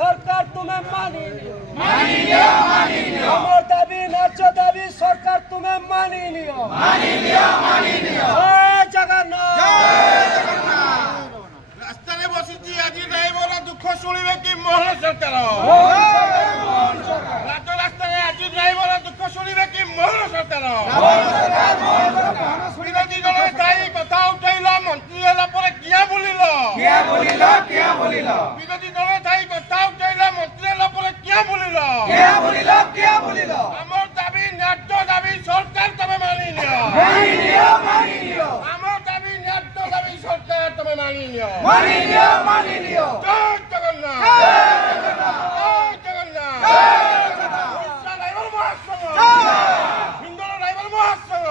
সরকার তুমি মানি নিও আমার দাবি ন্যায্য দাবি সরকার তুমি মানি নিও জয় জগন্নাথ রাস্তায় বসিছি আজি ড্রাইভর দুঃখ শুনিবে কি মোহন সরকার রাস্তায় আজি ড্রাইভর দুঃখ শুনিবে কি মোহন সরকার বিরোধী দলের দায়ী কথা উঠাইলা মন্ত্রী হলা পরে কিয়া বলিল বিরোধী দলের দায়ী কথা উঠাইলা মন্ত্রী হলা পরে কিয়া বলিল আমার দাবি ন্যায্য দাবি সরকার তুমি মানি নিও আমার দাবি ন্যায্য দাবি সরকার তুমি মানি নিও জয় জগন্নাথ জয় জগন্নাথ উড়িষ্যা ড্রাইভার মহাসংঘ হিন্দুল ড্রাইভার মহাসংঘ